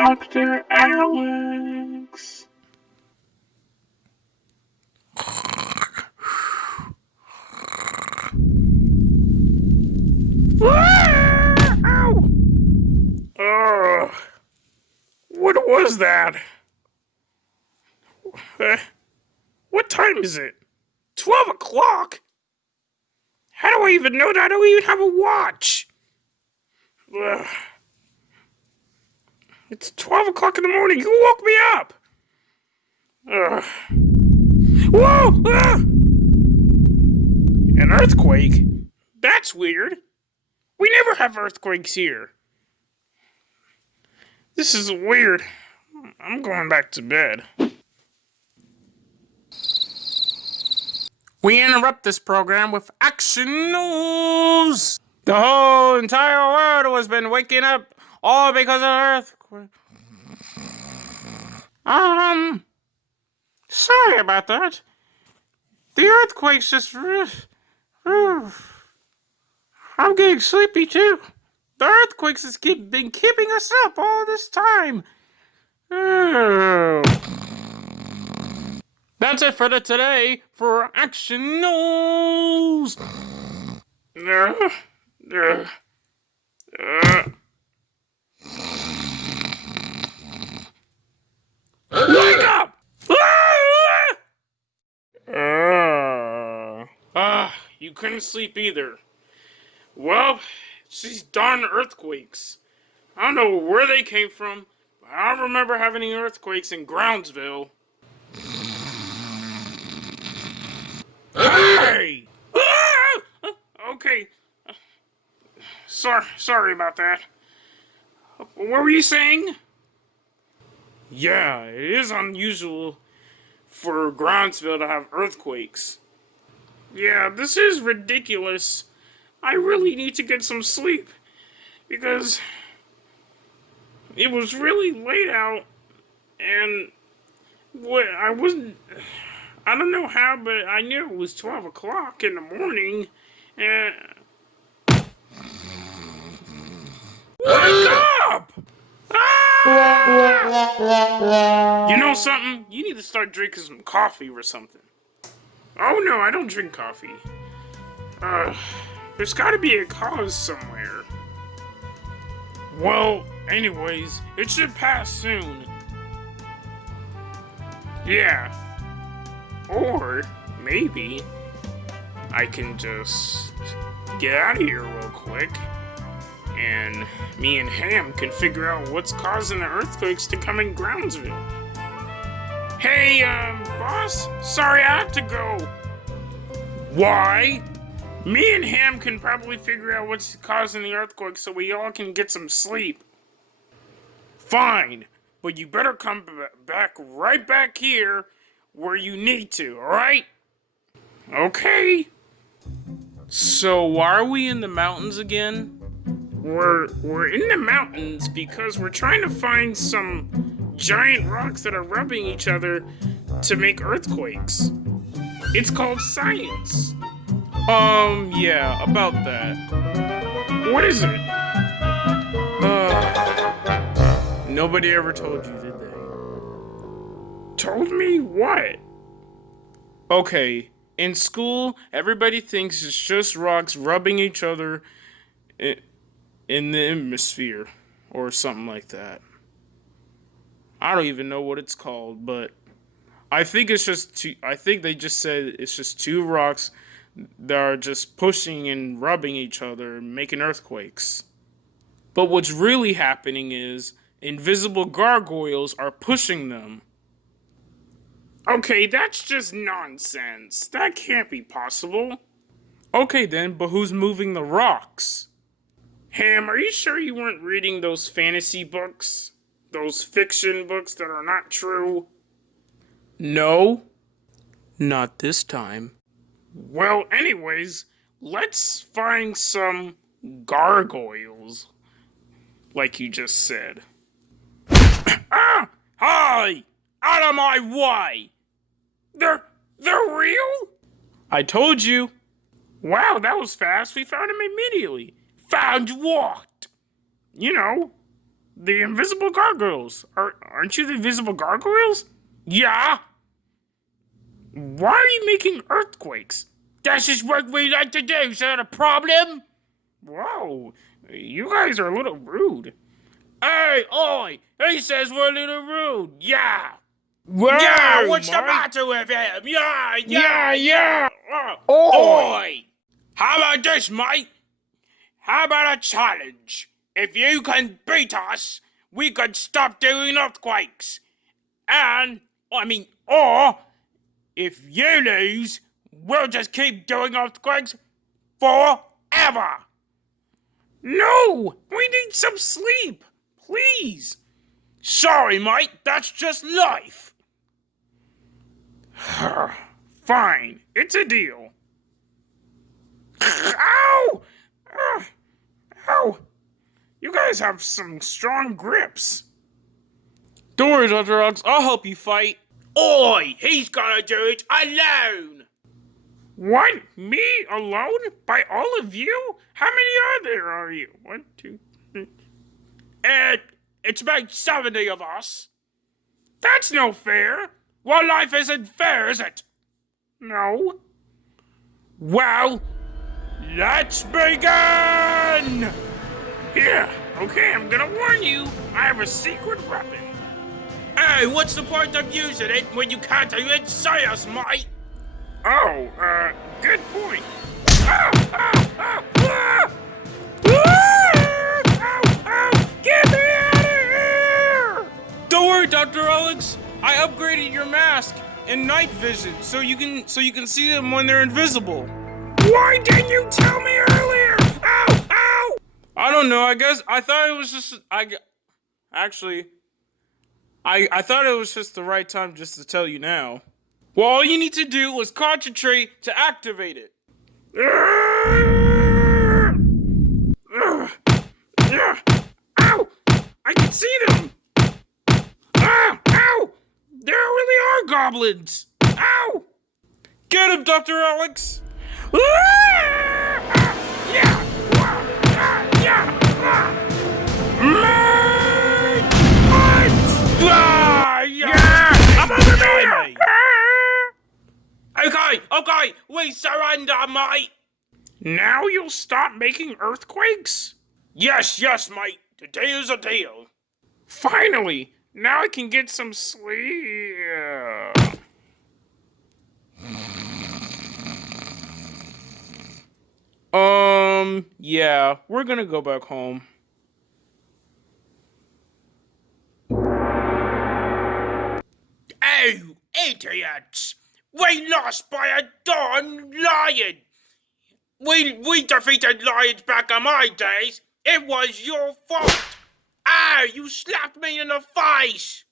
Dr. Alex. Ow! What was that? What time is it? 12 o'clock? How do I even know that? I don't even have a watch. Ugh. It's 12 o'clock in the morning. Who woke me up? Ugh. Whoa! Ah! An earthquake? That's weird. We never have earthquakes here. This is weird. I'm going back to bed. We interrupt this program with action news. The whole entire world has been waking up all because of earthquake. Sorry about that. The earthquake's just... I'm getting sleepy too. The earthquakes has been keeping us up all this time. That's it for today for Action News. Wake up! You couldn't sleep either. Well, it's these darn earthquakes. I don't know where they came from, but I don't remember having any earthquakes in Groundsville. Hey! Okay. Sorry about that. What were you saying? Yeah, it is unusual for Groundsville to have earthquakes. Yeah, this is ridiculous. I really need to get some sleep because it was really late out and I don't know how, but I knew it was 12 o'clock in the morning and wake up! Ah! You know something? You need to start drinking some coffee or something. Oh no, I don't drink coffee. There's gotta be a cause somewhere. Well, anyways, it should pass soon. Yeah. Or, maybe, I can just get out of here real quick, and me and Ham can figure out what's causing the earthquakes to come in Groundsville. Hey, boss, sorry I have to go. Why? Me and Ham can probably figure out what's causing the earthquake so we all can get some sleep. Fine, but you better come back right back here where you need to, alright? Okay. So why are we in the mountains again? We're in the mountains because we're trying to find some giant rocks that are rubbing each other to make earthquakes. It's called science. Yeah, about that. What is it? Nobody ever told you, did they? Told me what? Okay, in school, everybody thinks it's just rocks rubbing each other in the atmosphere, or something like that. I don't even know what it's called, but I think it's just I think they just said it's just two rocks that are just pushing and rubbing each other, making earthquakes. But what's really happening is invisible gargoyles are pushing them. Okay, that's just nonsense. That can't be possible. Okay then, but who's moving the rocks? Ham, are you sure you weren't reading those fantasy books? Those fiction books that are not true? No, not this time. Well, anyways, let's find some gargoyles, like you just said. Ah! Hi! Out of my way! They're real? I told you. Wow, that was fast. We found them immediately. Found what? You know, The invisible gargoyles. Aren't you the invisible gargoyles? Yeah. Why are you making earthquakes? That's just what we like to do. Is that a problem? Whoa, you guys are a little rude. Hey, oi! He says we're a little rude. Yeah. Whoa, Yeah, what's the Mike? matter with him? Yeah. Yeah. Oi! How about this, mate? How about a challenge? If you can beat us, we could stop doing earthquakes. Or if you lose, we'll just keep doing earthquakes forever. No, we need some sleep, please. Sorry, mate, that's just life. Fine, it's a deal. Ow! Ow! You guys have some strong grips. Don't worry, Dr. Ox, I'll help you fight. Oi, he's gonna do it alone. What? Me alone? By all of you? How many are you? 1, 2, 3. It's about 70 of us. That's no fair. Well, life isn't fair, is it? No. Well, let's begin! Yeah, okay, I'm gonna warn you. I have a secret weapon. Hey, what's the point of using it when you can't even see us, mate? Oh, good point. Get me out of here! Don't worry, Dr. Alex. I upgraded your mask and night vision so you can see them when they're invisible. Why didn't you tell me earlier? Ow! Ow! I don't know. I guess I thought it was just I thought it was just the right time just to tell you now. Well, all you need to do was concentrate to activate it. Ow! I can see them! Ow! There really are goblins! Ow! Get him, Dr. Alex! I'm over here! Okay, we surrender, mate! Now you'll stop making earthquakes? Yes, mate. The deal's a deal. Finally! Now I can get some sleep. Yeah, we're gonna go back home. Oh, idiots! We lost by a darn lion! We defeated lions back in my days! It was your fault! Ah, you slapped me in the face!